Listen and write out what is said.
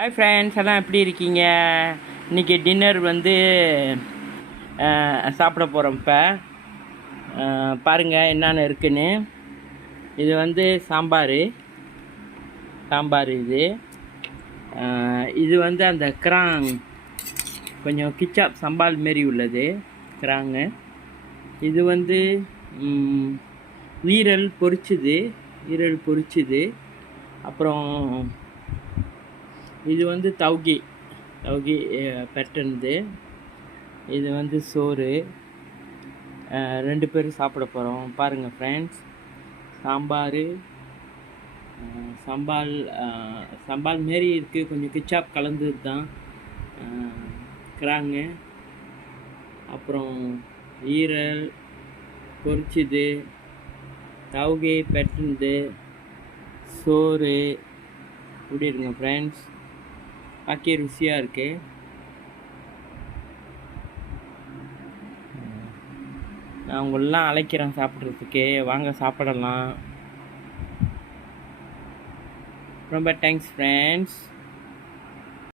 Hi friends, எல்லாம் எப்படி இருக்கீங்க? இன்றைக்கி டின்னர் வந்து சாப்பிட போகிறோம். இப்போ பாருங்கள் என்னென்ன இருக்குன்னு. இது வந்து சாம்பார் இது வந்து அந்த கிராங், கொஞ்சம் கிச்சாப் சம்பால் மாரி உள்ளது கிராங்கு. இது வந்து ஈரல் பொரிச்சுது. அப்புறம் இது வந்து தவுகி பெட்டனது. இது வந்து சோறு. 2 பேரும் சாப்பிட போகிறோம். பாருங்கள் ஃப்ரெண்ட்ஸ், சம்பால் மாரி இருக்குது, கொஞ்சம் கிச்சாப் கலந்தது தான். கிராங்கு, அப்புறம் ஈரல் பொரிச்சுது, தவுகி பெட்டனது, சோறு. இப்படி இருக்குங்க ஃப்ரெண்ட்ஸ், பார்க்க ருசியாக இருக்குது. நான் உங்களெலாம் அழைக்கிறேன் சாப்பிட்றதுக்கு, வாங்க சாப்பிடலாம். ரொம்ப தேங்க்ஸ் ஃப்ரெண்ட்ஸ்.